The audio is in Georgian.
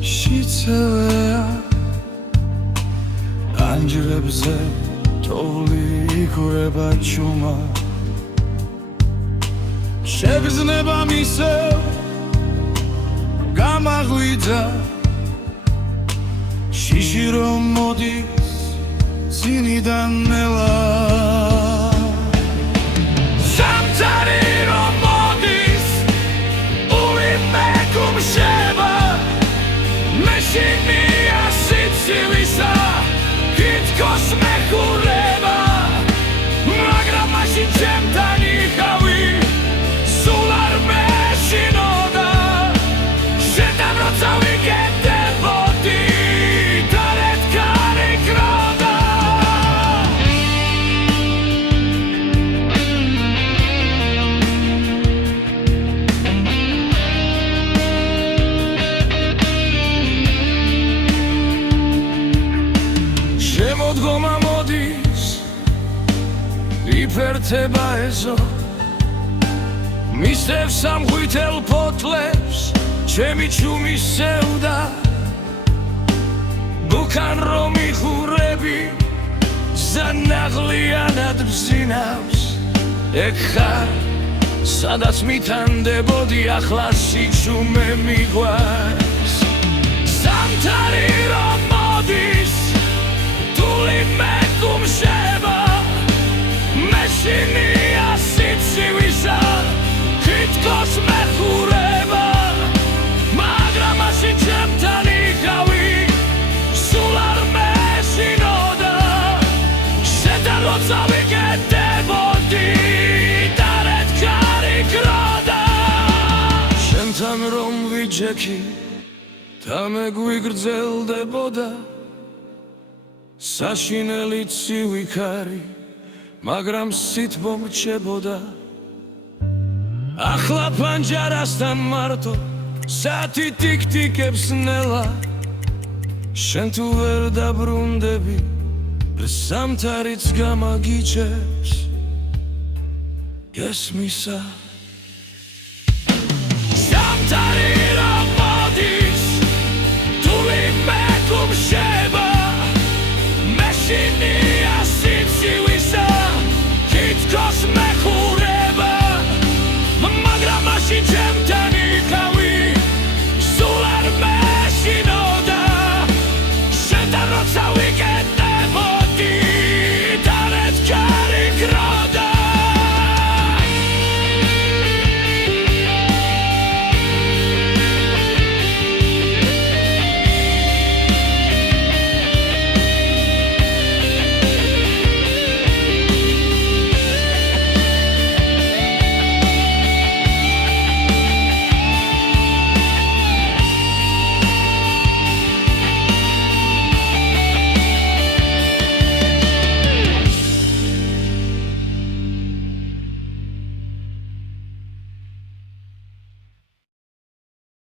შიცევია ანჯრებზე თოვლი იგრება ჩუმა შეგრძნება მისევ გამაღვიძა შიში რომ მოდის წინიდან ნელა ზამთარი რომ მოდის ული მეკუმშება მეშინია სიცივისა თითქოს მეხურება მაგრამ მაშინ ჩემთან იყავი სულ არ მეშინოდა შენთან როცა ვიკეთებოდი დარეთ კარი კროდა შემოდგომა მოდის იფერთება ეზო მისევ სამღვითელ ფოთლებს ჩემი ჩუმი სევდა ბუქან რომ იხურები ზანაღლიანად ბზინავს ეგ ხარ სადაც მითანდებოდი ახლა სიჩუმე მიყვარს ზამთარი რომ მოდის თული მეკუმშება მეშინია სიცივისა თითქოს მეხურება მაგრამ მაშინ ჩემთან იყავი სულ არ მეშინოდა შენთან როცა ვიკეთებოდი დარეთ კარი კროდა შენთან რომ ვიჯექი და მეგვიგრძელდებოდა საშინელი ცივი ქარი მაგრამ სითბო მრჩებოდა ახლა პანჯარასთან მარტო საათი ტიკტიკებს ნელა შენ თუ ვერ დაბრუნდები ზამთარიც გამაგიჩებს ესმისა ზამთარი